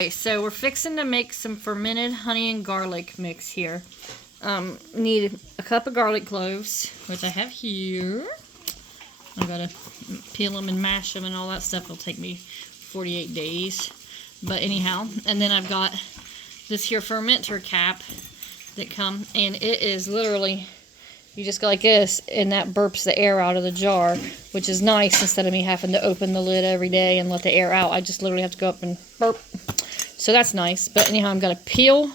Okay, so we're fixing to make some fermented honey and garlic mix here. Need a cup of garlic cloves, which I have here. I gotta peel them and mash them and all that stuff. It'll take me 48 days. But anyhow, and then I've got this here fermenter cap that come, and it is literally, you just go like this, and that burps the air out of the jar, which is nice instead of me having to open the lid every day and let the air out. I just literally have to go up and burp. So that's nice. But anyhow, I'm going to peel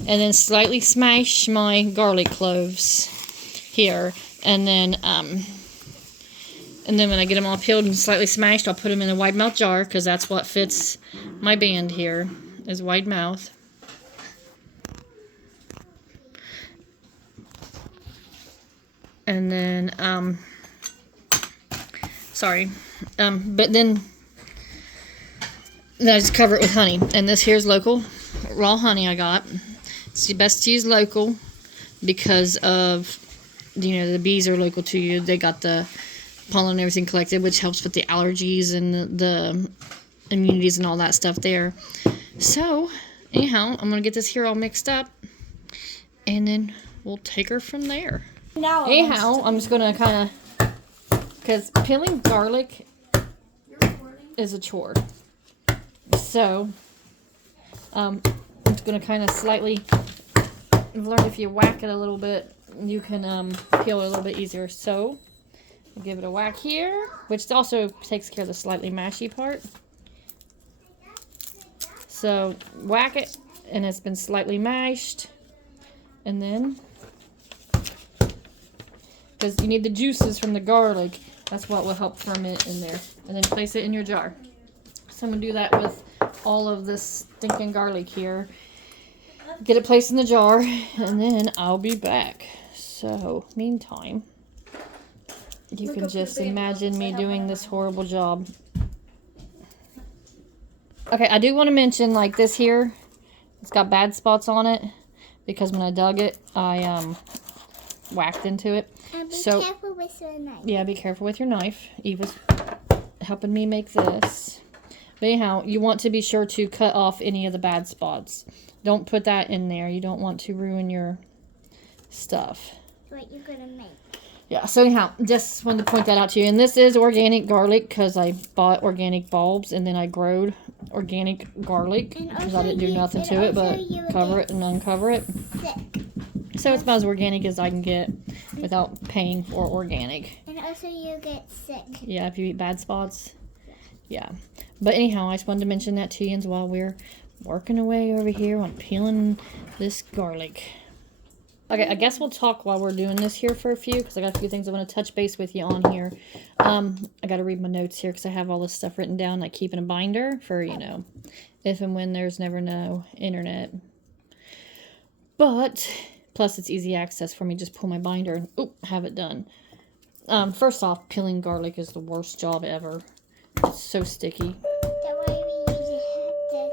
and then slightly smash my garlic cloves here. And then when I get them all peeled and slightly smashed, I'll put them in a wide mouth jar because that's what fits my band here, is wide mouth. And then, but then I just cover it with honey. And this here's local raw honey I got. It's best to use local because of, the bees are local to you. They got the pollen and everything collected, which helps with the allergies and the immunities and all that stuff there. So, anyhow, I'm going to get this here all mixed up. And then we'll take her from there. Anyhow, I'm just going to kind of, because peeling garlic is a chore. So, I'm just going to kind of slightly, I've learned if you whack it a little bit, you can peel it a little bit easier. So, I'll give it a whack here, which also takes care of the slightly mashy part. So, whack it, and it's been slightly mashed. And then, because you need the juices from the garlic, that's what will help ferment in there. And then place it in your jar. So I'm going to do that with all of this stinking garlic here. Get it placed in the jar, and then I'll be back. So, meantime, you can just imagine me doing this horrible job. Okay, I do want to mention, like this here, it's got bad spots on it, because when I dug it, I whacked into it. And be so, careful with your knife. Yeah, be careful with your knife. Eva's helping me make this. But anyhow, you want to be sure to cut off any of the bad spots. Don't put that in there. You don't want to ruin your stuff. What you're going to make. Yeah, so anyhow, just wanted to point that out to you. And this is organic garlic because I bought organic bulbs and then I growed organic garlic because I didn't do nothing to it but cover it and uncover it. Sick. So it's about as organic as I can get without paying for organic. And also you get sick. Yeah, if you eat bad spots. Yeah. But anyhow, I just wanted to mention that to you while we're working away over here on peeling this garlic. Okay, I guess we'll talk while we're doing this here for a few, because I got a few things I want to touch base with you on here. I got to read my notes here, because I have all this stuff written down, like keeping a binder for, if and when there's never no internet. But, plus it's easy access for me. Just pull my binder and, have it done. First off, peeling garlic is the worst job ever. It's so sticky. That's why we use this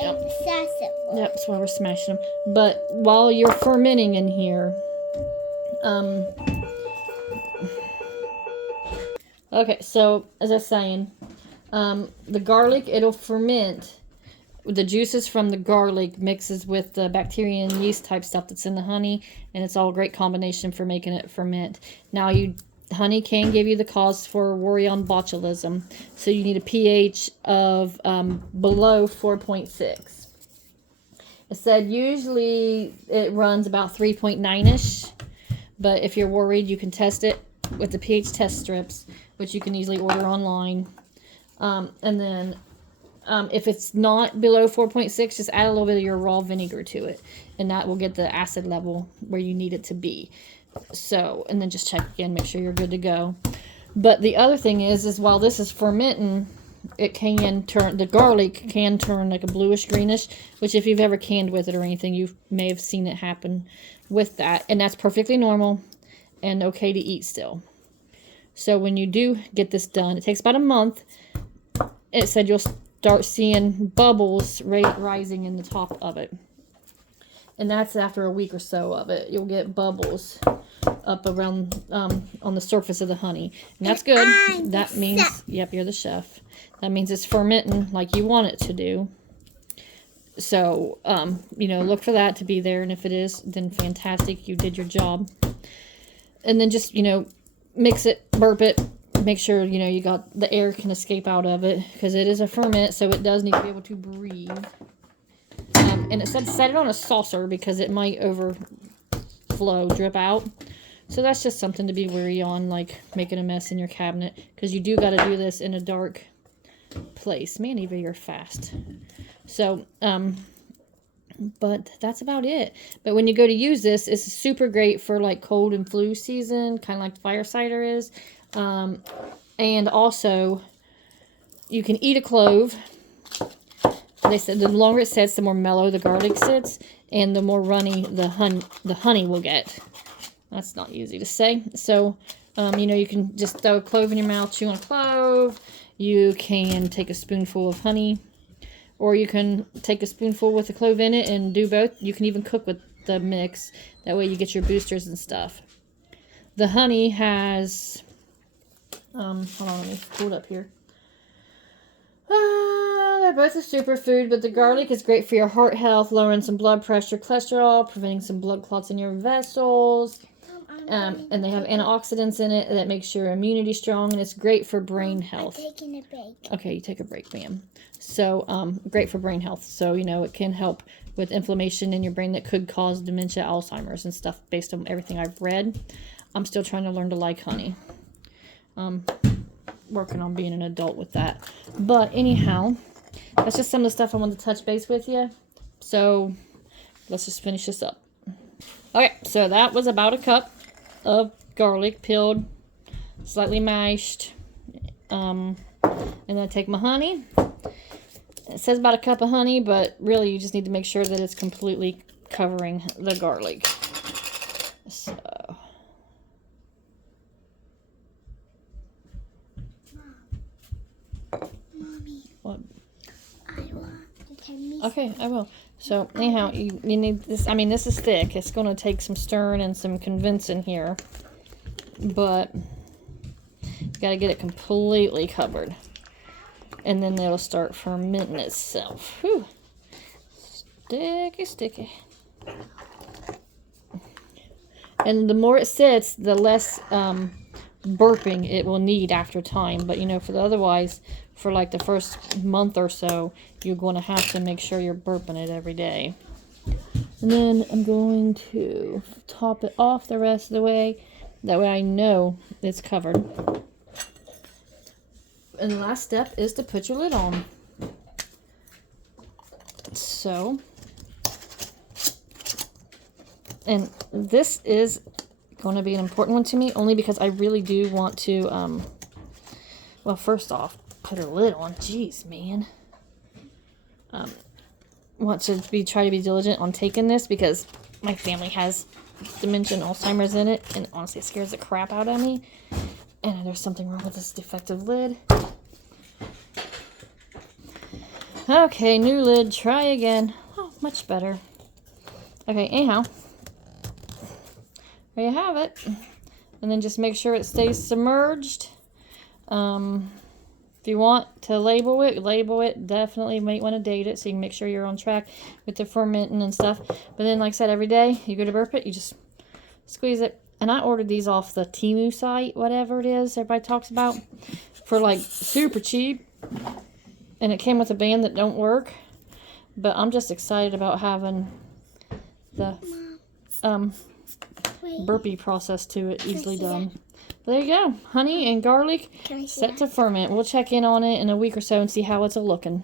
and smash it. Yep, that's why we're smashing them. But while you're fermenting in here, okay, so as I was saying, the garlic, it'll ferment. The juices from the garlic mixes with the bacteria and yeast type stuff that's in the honey, and it's all a great combination for making it ferment. Now, honey can give you the cause for worry on botulism, so you need a pH of below 4.6. It said usually it runs about 3.9-ish, but if you're worried, you can test it with the pH test strips, which you can easily order online. And then if it's not below 4.6, just add a little bit of your raw vinegar to it, and that will get the acid level where you need it to be. So, and then just check again, make sure you're good to go. But the other thing is while this is fermenting, the garlic can turn like a bluish greenish, which if you've ever canned with it or anything, you may have seen it happen with that. And that's perfectly normal and okay to eat still. So when you do get this done, it takes about a month. It said you'll start seeing bubbles rising in the top of it. And that's after a week or so of it. You'll get bubbles up around on the surface of the honey. And that's good. That means, yep, you're the chef. That means it's fermenting like you want it to do. So, you know, look for that to be there. And if it is, then fantastic. You did your job. And then just, you know, mix it, burp it. Make sure, you know, you got the air can escape out of it. Because it is a ferment, so it does need to be able to breathe. And it said set it on a saucer because it might overflow, drip out. So that's just something to be wary on, like making a mess in your cabinet. Because you do got to do this in a dark place. Man, Eva, you're fast. So, but that's about it. But when you go to use this, it's super great for like cold and flu season, kind of like the fire cider is. And also, you can eat a clove. They said the longer it sits, the more mellow the garlic sits, and the more runny the honey will get. That's not easy to say. So, you know, you can just throw a clove in your mouth, chew on a clove. You can take a spoonful of honey, or you can take a spoonful with a clove in it and do both. You can even cook with the mix. That way you get your boosters and stuff. The honey has, hold on, let me pull it up here. They're both a superfood, but the garlic is great for your heart health, lowering some blood pressure, cholesterol, preventing some blood clots in your vessels. And they have antioxidants in it that makes your immunity strong, and it's great for brain health. I'm taking a break. Okay, you take a break, ma'am. So, great for brain health. So, you know, it can help with inflammation in your brain that could cause dementia, Alzheimer's, and stuff based on everything I've read. I'm still trying to learn to like honey. Working on being an adult with that. But anyhow, that's just some of the stuff I wanted to touch base with you. So, let's just finish this up. Okay, so that was about a cup of garlic, peeled, slightly mashed. And then I take my honey. It says about a cup of honey, but really you just need to make sure that it's completely covering the garlic. So, Mommy, what? I want to tell me. Okay, I will. So anyhow, you need this. I mean, this is thick. It's going to take some stirring and some convincing here, but you got to get it completely covered, and then it'll start fermenting itself. Whew. Sticky, sticky. And the more it sits, the less burping it will need after time. But you know, for the otherwise, for like the first month or so, you're going to have to make sure you're burping it every day. And then I'm going to top it off the rest of the way. That way I know it's covered. And the last step is to put your lid on. So, and this is going to be an important one to me, only because I really do want to, well, first off, put a lid on. Jeez, man. Want to try to be diligent on taking this because my family has dementia and Alzheimer's in it, and honestly, it scares the crap out of me. And there's something wrong with this defective lid. Okay, new lid. Try again. Oh, much better. Okay, anyhow, there you have it. And then just make sure it stays submerged. If you want to label it. Definitely might want to date it so you can make sure you're on track with the fermenting and stuff. But then, like I said, every day you go to burp it, you just squeeze it. And I ordered these off the Temu site, whatever it is everybody talks about, for like super cheap. And it came with a band that don't work. But I'm just excited about having the burpee process to it easily done. But there you go. Honey and garlic set to ferment. We'll check in on it in a week or so and see how it's a looking.